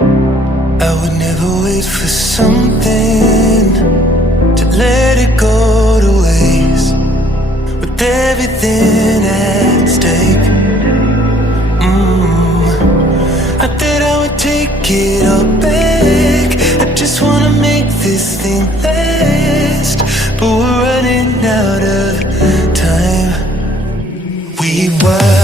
I would never wait for something to let it go to waste, with everything at stake. Not that I would take it all back, I just wanna make this thing last. But we're running out of time. We were